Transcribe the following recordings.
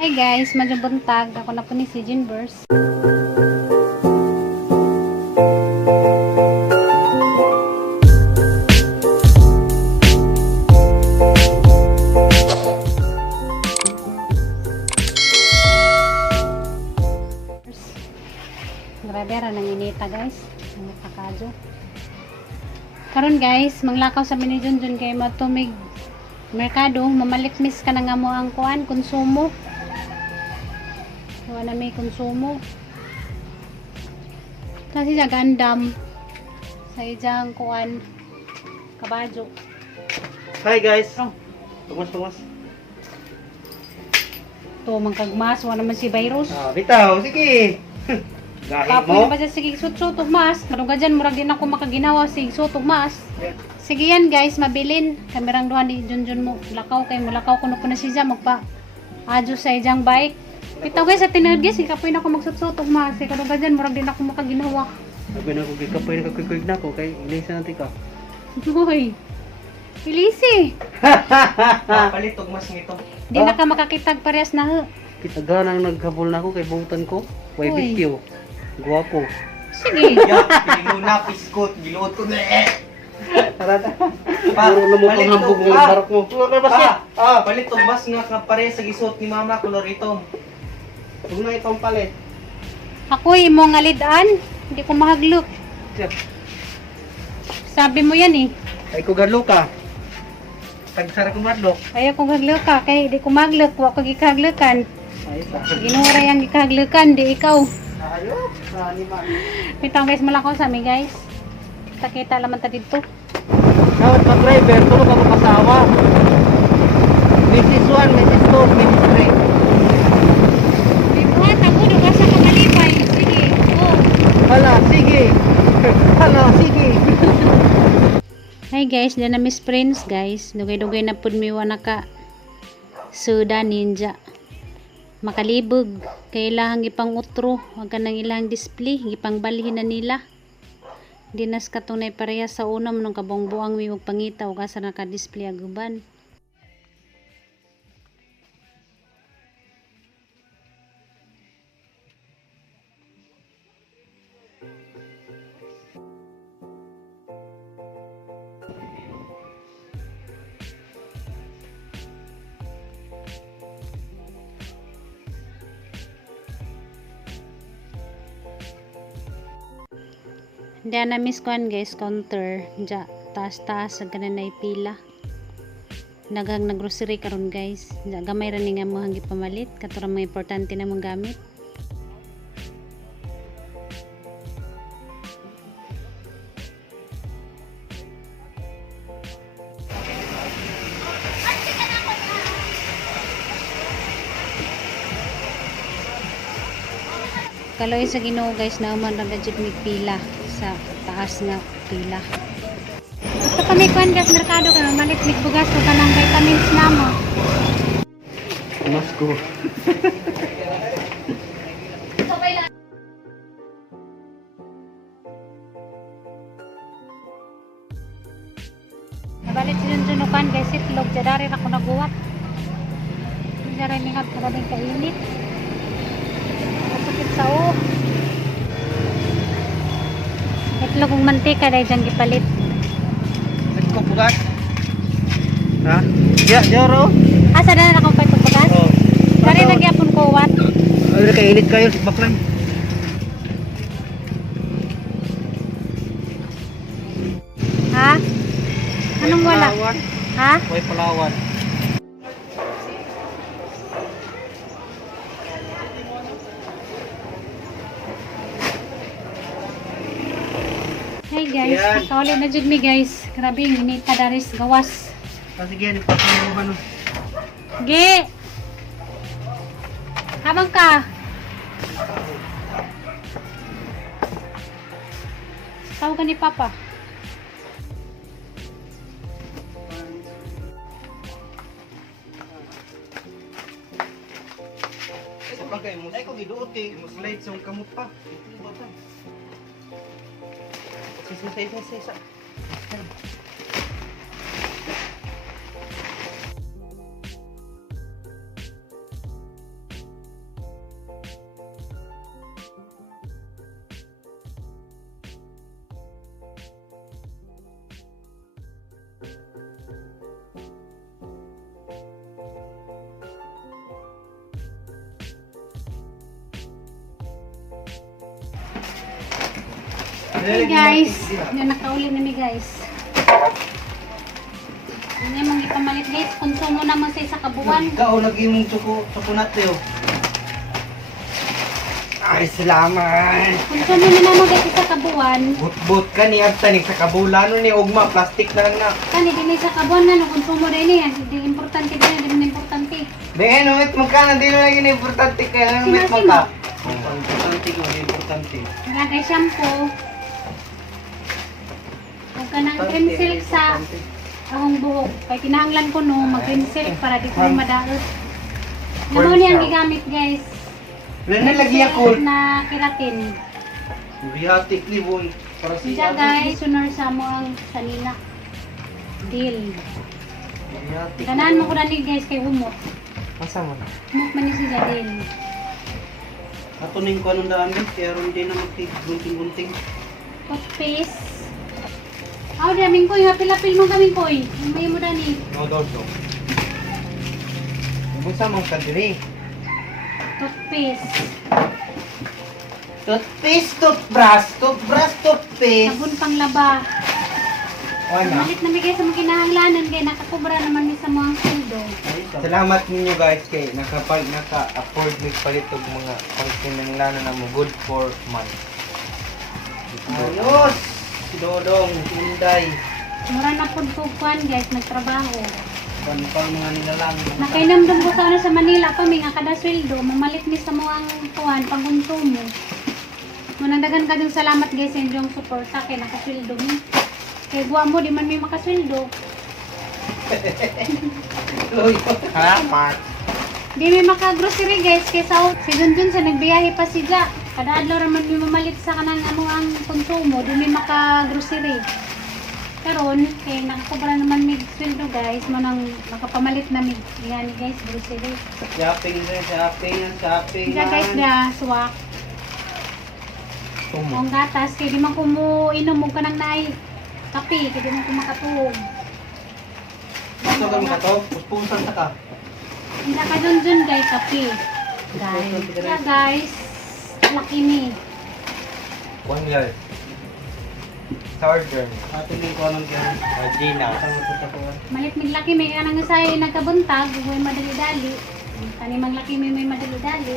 Hi guys, medyo buntag. Ako na po ni si Jinverse. Grabe ra nang inita guys. Ang kakadyo. Karon guys, manglakaw sa mini Junjun kay matumig merkado, mamalikmis ka na nga mo ang kuan, konsumo. Wala may konsumo. Kasi sa gandam sa ijang kuan kabadyo. Hi guys. Tumas. To mangkagmas, wala naman si virus. Bitaw, sige. Gahi Kapoy mo. na ba siya sige sutog mas. Madungga dyan, murag din ako makaginawa sige sutog mas. Sige yan guys, mabilin. Kamerang duha ni Junjun mo. Lakaw kay mulakaw kuno po na siya magpa adyo sa ijang bike. Bitaw guys, sa tinod guys, kapoy na ako magsutog mas. Kay kadungga dyan, murag din ako makaginawa. Sabi na ko kapoy na kakuy na ko kay ilisa natin ka. Hoy. Ilisi. Palit mas nito. Di na ka makakitag parehas na he. Kita ganang naghabol na ako kay buutan ko. Way Uy. bitiw. Guwapo. Sige. Piling mo na, piskot, giluot ko na Tarada. Paro na mo kang hambog ng barok mo. Wala ba siya? Palit tong bas nga pare sa gisot ni mama color ito. Huwag na itong palit. Ako'y mo nga lidaan. Hindi ko mahaglok. Sabi mo yan eh. Ay ko gadlo ka. Tagsara ko madlok. Ayaw kong haglok ka. Kaya hindi ko maglok. Huwag ko gikahaglokan. Ay sa. Ginuray ang gikahaglokan. Di ikaw. Ayo. Sani man. Pitang guys, malakaw sa amin guys. Kita laman ta dito. Kawat pa driver, tulog ako kasawa. Mrs. 1, Mrs. 2, Mrs. 3. Bibuhat ako. Doon sa kamalipay. Sige. Go. Hala, sige. Hala, sige. Hi guys, dyan na Miss Prince guys. Dugay-dugay na pud miwa naka Suda Ninja. Makalibog. Kailangan ipang utro. Huwag ka nang ilang display. Ipang balhin na nila. Dinas katunay pareha sa unam nung kabongbuang mi magpangita o kasa naka-display aguban. Diyan na miss kuan guys, counter. Diyan, taas-taas sa ganan na pila. Naghang na grocery karon guys. Diyan, gamay ra ni nga mo hangi pamalit. Katura mga importante na mong gamit. Kaloy sa Ginoo guys, na uman ra jud mig pila sa taas nga pila. Ito kami kuan gas merkado ka malit mig bugas ko kanang vitamins namo. Mas ko. Nabalit si Junjun kuan guys, itlog jadari ra ko naguwat. Jadari ni hab karabing kainit. Sakit sa o. Itlog ug mantika dahil dyan gipalit. Ito ko bugas. Ha? Joro. Asa na akong pay pagbagas? Oh. Dari na gyapon ko wat. Ay, kainit kayo sa baklan. Ha? Anong wala? Palawan. Ha? Way Palawan. Hey guys, Yan. nakawali na jud mi guys. Grabe yung inita daris gawas. Sige, ipapalo mo ano. Ge! Habang ka! Tawag ka ni Papa. Sa bagay mo, ay ko giduot kay mo slide sa kamot pa. Sisa. Okay guys, na nakauli na mi guys. Hindi mong ipamalit guys, konsumo naman sa isa kabuwan. Ikaw lagi mong chocolate yo. Ay, salamat. Konsumo na naman guys isa kabuwan. But ka ni Abtaning sa kabulano ni Ugma, plastic na lang na. Kani din sa kabuwan na, no, konsumo din niya. Hindi importante din, hindi mo importante. Dengan umit mo ka na, di na lagi na importante kaya umit mo Sino-sino? ka. Importante ko, importante. Nilagay shampoo. Huwag ka ng cream silk sa akong buhok. Kaya kinahanglan ko no, mag-cream silk para di ko na madaot. Naman niya ang gigamit guys. Lana lagi Cream ako. silk na keratin. Bihatik ni boy. Para Siya guys, sunor sa mo ang sanina. Deal. Bihatik. Ganahan mo ko na ni guys kay humot. Masa mo? Humot man ni siya deal. Ato ning ko anong daan din, kaya ron din na magtigunting-gunting. Toothpaste. Aw, daming koy. Hapil-hapil mo kaming koy. May mo dani. No, no. Bunsa mong kadiri? Toothpaste. Toothpaste, toothbrush, toothpaste. Sabon pang laba. Wala. Malit na bigay sa mga kinahanglanan kaya nakakubra naman ni sa mga sweldo. Salamat ninyo guys kay naka-afford mig palit og mga pangkinahanglanan na mo good for month. Ayos! Si Dodong, si Inday. Mura na po kuan guys, nagtrabaho. Pang mga nilalang. Nakainamdam ko sa sa Manila pa may nga kada sweldo, mamalit ni sa mga kuan pangkonsumo. Munang dagan kadong salamat guys sa inyong suporta kay nakasweldo mi. Kay buwa mo di man may makasweldo. Salamat. Di may maka-grocery guys kay sa si Junjun sa nagbiyahe pa siya. Kada adlaw ra man may mamalit sa kanang ano ang konsumo, di may maka-grocery. Karon kay nakakobra naman mig sweldo guys, manang nakapamalit na mig yan guys grocery. Shopping din, shopping. Diya guys na swak. Ang gatas kay di man ko mo inom mo kanang naay kape kay di man ko makatuog. Gusto ka mga to? Puspunsan ta ka. Hindi ka Junjun guys kape. Guys, yeah, guys. Laki ni. 1 year. Charger. Atin din ko anong kaya. Gina. Saan matutapuan? Malit mig laki may kanang say nagkabuntag, may madali-dali. Kani mang laki may madali-dali.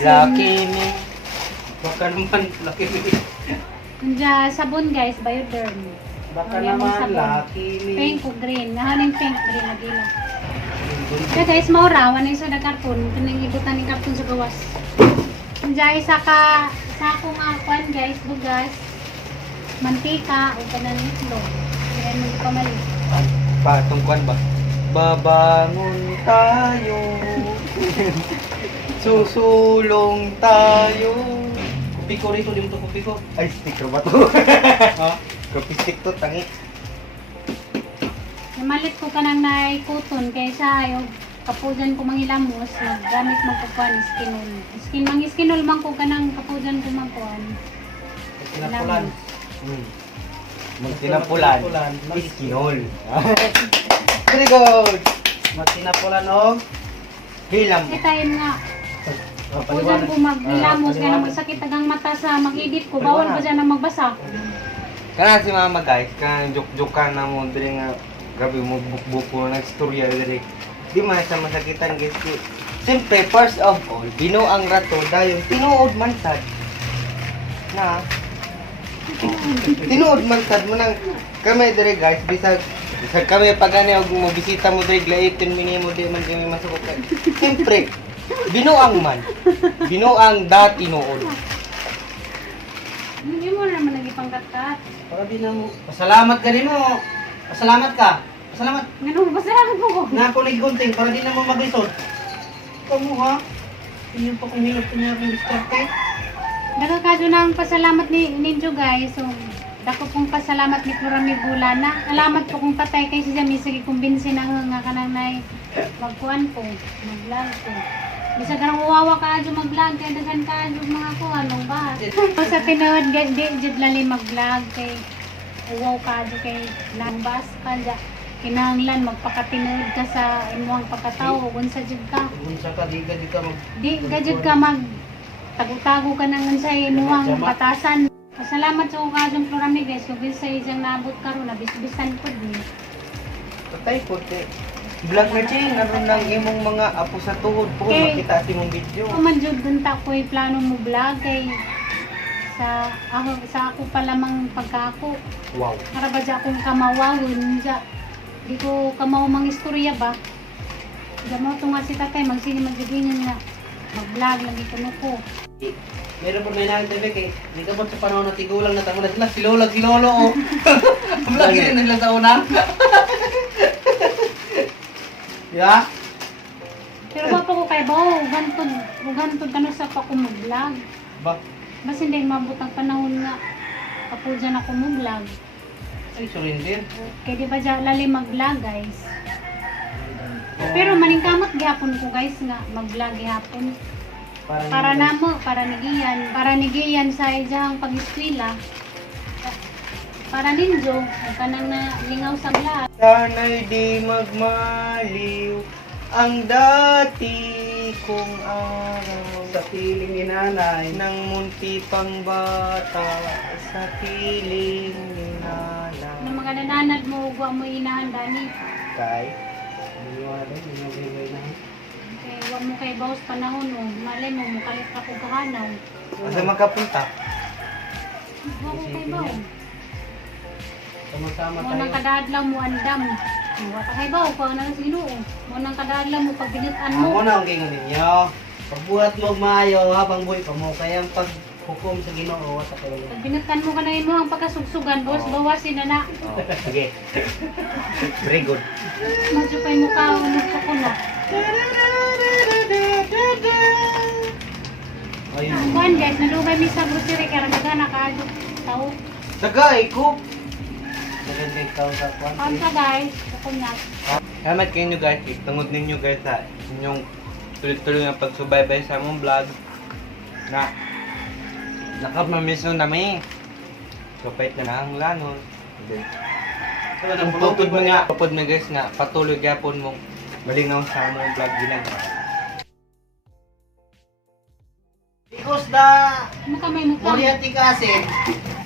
Lucky me. Baka naman lucky me. Kunja sabon guys, Bioderm. Baka Ano yung naman sabon? lucky me. Pink o green. Nahaning pink green na gila. Kaya guys, maura, wala yung soda karton. Kanang ibutan ng karton sa gawas. Kunja isa akong kwan guys, bugas, mantika, o kanang itlog. Yan mo pamalit. Tungkuan ba? Babangon tayo. Susulong tayo. Kupi ko rito, di mo to kupi ko. Ay, sticker ba to? Ha? Kupi stick to, tangi. Namalit ko kanang naikuton kaysa yung kapujan ko manghilamos, naggamit magkukuan skinol. Skinol man ko kanang kapujan ko magkuan. Tinapulan. Magtinapulan. Iskinol. Very good. Magtinapulan o hilam. Kaya time nga, kapujan ko maghilamos, kaya na magsakit agang mata sa mag-edit ko, bawal ba dyan na magbasa? Kana si mama guys, kanang joke-joke na mo diri nga grabe mo buk-buko nagstorya diri. Di man sa masakitan guys. Siyempre, first of all, binuang rato dahil tinuod man sad. Na tinuod man sad mo nang kami diri guys, bisag kami pag ani og mo bisita mo diri glaiton minimo di man kami masukot. Siyempre, binuang man. Binuang dati noon. Hindi mo naman nagipangkat-kat. Para di na mo. Pasalamat ka din mo. Pasalamat ka. Pasalamat. Ganun, pasalamat po ko. Na ako naggunting para di na mo maglisod. Kamu ha? Inyo pa kung hilap ko niya akong diskarte. Nagkakado ng pasalamat ni Ninjo guys. So, dako pong pasalamat ni Kurami Bulana. Alamat po kung patay kay si Jami. Sige, kumbinsi na nga kanang nay magkuhan ko. Mag-vlog ko. Bisa ka nang uwawa ka adyo mag-vlog. Kaya dagan ka adyo mga kuhan. Nung ba? Sa tinood, di jud lali mag-vlog. Kay uwaw ka adyo kay langbas ka dya. Kinahanglan magpakatinood ka sa imuang pagkatao. Unsa jud ka. Unsa ka di ka mag Di, gajud ka mag tago-tago ka nang sa imuhang batasan. Pasalamat sa okasyon Florami guys, kung sa isang naabot karon na bisbisan ko din. Patay po, te. Vlog na Ching, naroon ng imong mga apo sa tuhod po, Okay. makita at imong video. Kumanjud dun ta ko'y plano mo vlog kay sa ako pa lamang pagkako. Wow. Para ba dyan akong kamawawon dyan. Di ko kamaw mang istorya ba. Diyan mo ito nga si tatay, magsigingan nga. Mag-vlog lagi ko ko. Meron po may nang TV kay di ka mo sa panahon na tigulang na tamo na sila si Lolo oh. Vlog din nila sa una. Ya. Pero pa ko kay Bao, gantod ka sa pa ko mag-vlog. Ba. Mas hindi mabot ang panahon nga. Kapag dyan ako mag-vlog. Ay surrender. Kaya di ba dyan lali mag-vlog guys. Pero maningkamot gihapon ko guys nga mag-vlog gihapon. Para namo, para nigiyan sa ijang pag-eskwela. Para ninjo, kanang na lingaw sa vlog. Sana'y di magmaliw ang dati kong araw Sa piling ni nanay. ng munti pang bata sa piling ni nanay. Ng mga nananad mo, huwag mo inahanda ni. Kay, Kaya huwag mo kay Baus panahon mo. Malay mo, mukalit ako kahanaw. asa makapunta? Huwag mo kay Baus. Sama-sama Mo tayo. nang kadadlaw mo andam. Wata kay Baus, pag nang sinuo. Mo nang kadadlaw mo, pag binitan mo. Ako na ang gingon ninyo. Pagbuhat mo maayo habang buhay pa mo kaya ang paghukom sa Ginoo wata ka lang. Pag binitan mo ka na mo ang pagkasugsugan, Baus, bawasin na na. Oh, sige. Very good. Magsupay mo ka, umukso ko na. Ay, Kuan guys, nadugay mi sa grocery kaya nagana ka tao. Sagay ko. nagandang tao sa kwan. Kuan ka guys, kukunyat. Salamat kayo guys. Tungod ninyo guys sa inyong tuloy-tuloy na pagsubaybay sa among vlog. Na nakamamiss nun namin. Kapait na ang lanon. Ang pupod mo nga, pupod mo guys nga, patuloy gyapon mong malinaw sa among vlog ginagawa. Because the Ano ka may mukha? muriatic acid,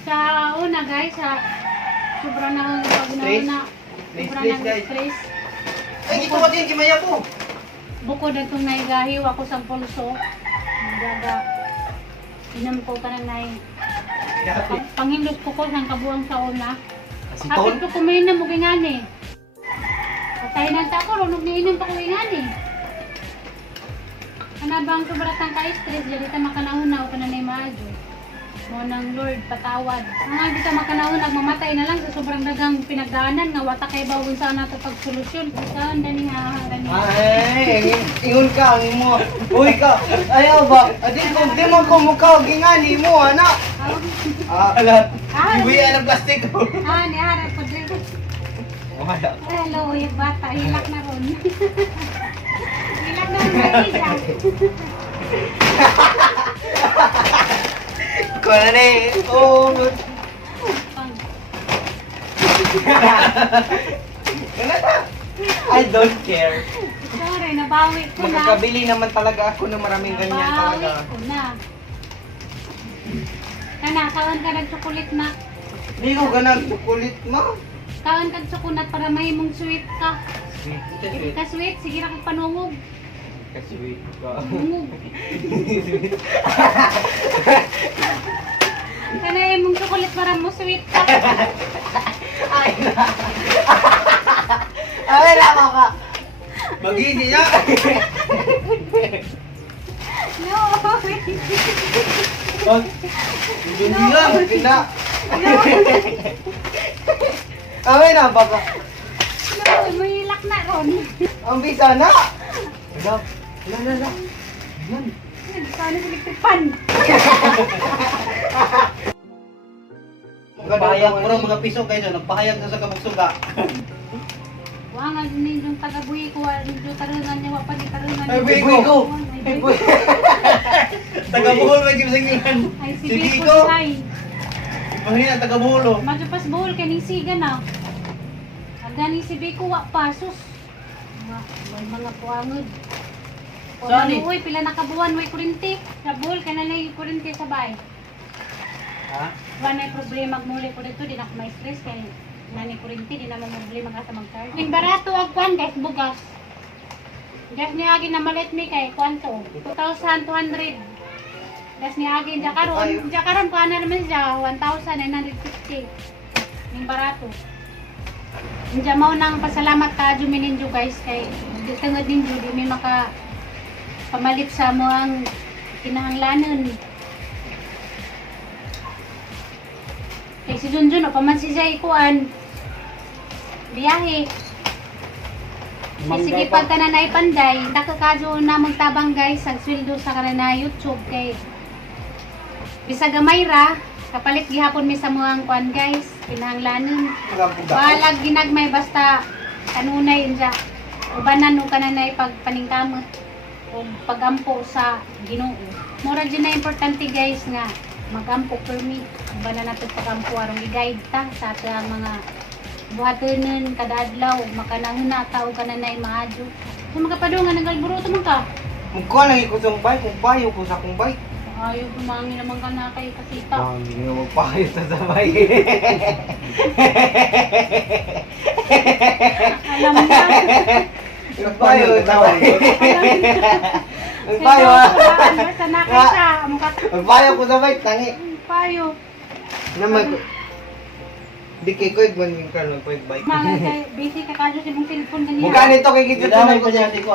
Sa una guys, sobrang na pag Stress? na May sobrang stress, na guys. stress. ay ito ka din kimaya po. Bukod na itong naigahiw ako sa pulso. Nagaga. Inam ko ka na nai. Panghindot ko sa kabuang sa una. Apit ko kuminom mo gingani. Patay na ta ko, runog ni inom pa ko gingani. Ana bang sobrang ka-stress, jadi ta makanahuna o kananay maajo. Mo nang Lord patawad. Mga di ta makanahon nagmamatay na lang sa sobrang dagang pinagdaanan nga wata kay bawon sa nato pagsolusyon. Saan dani nga gani. Ay, ingon ka, ang imo. Uy ka, ayaw ba? Adi ko, di mo ko mukha, gingani mo, anak. Alat, ibuya ng plastic ko. Ni harap ko dito. Wala. Hello, yung bata, hilak na ron. Hilak na ron isa. Ko na ni. Oh. I don't care. Sorry, nabawi ko na. Magkakabili naman talaga ako ng maraming ganyan Nabawi talaga. ko na. Kana, kawan ka ng chocolate na. Hindi ko ganang chocolate mo. Kawan ka ng chocolate para mahimong sweet ka. Sweet. Hindi ka sweet, sige na kang panungog. Ka-sweet ka. Panungog. Kana imong chocolate para mo sweet ka. Ay, lama ka. Magiging niya. No. Hindi lang. Pina. Ay, na baka. No, mahilak na ron. Ang bisa na. La. Yan. Sana sa liktipan. Nagpahayag mo rin mga piso kayo, nagpahayag na sa kabuksuga. Wang nga din yung taga-buhi ko, yung tarungan niya, wapa ni tarungan Ay, niya. buhi ko. Ay, buhi ko. Taga-buhol may gibisingilan. Ay, si Si Biko Biko. Say. Pangina, taga-buhol. Majupas buhol kaning siga na. Agani si Biko wa pasos. May mga puangod. Kung Saan ni? manuoy, pila nakabuwan, way kurinti. Sa bull, kanalay kurinti sabay. Ha? Wala na problema magmuli ko dito, di na ako may stress kay nani kurinti, di naman problema ka sa mag-charge. Yung barato ang kwan guys, bugas. Gas ni Agi na malit mi kay kwanto. 2,200. Gas ni Agi diya karon kuan na naman siya 1,950. Yung barato. Diya mao nang pasalamat ka Jumi ninyo guys kay tungod ninyo di may maka pamalit sa mo ang kinahanglanon. Kay si Junjun o paman si Jay kuan biyahe. Kay sige pag kananay panday, nakakadyo na magtabang guys ang sweldo sa kanana YouTube kay bisag gamay ra kapalit gihapon mi sa mga kuan guys, kinahanglanon. Balag ginagmay basta kanunay inja. Ubanan no kananay pagpaningkamot o pagampo sa Ginoo. Mura din na importante guys nga magampo permit. Ubanan nato pagampo aron i-guide ta sa atong mga buhatonon kada adlaw makanahuna ta o kananay maadyo. Kung makapadungan ng galburuto man ka. Magkuha lagi ko sa bike, kung payo ko sa akong bike. Ayaw kumangin naman ka na kay kasita. Hindi nga magpayo sa sabay. Alam mo na. Magpayo sa sabay. Magpayo ah. Basta na kay sa Magpayo ko sa bike, tangi. payo. Naman ko. Di kay ko igman yung car, magpayo bike. Mga kay busy ka kadyo sa imong cellphone ganyan. Mukha nito kay Gidamay gitsa pa niya ati ko.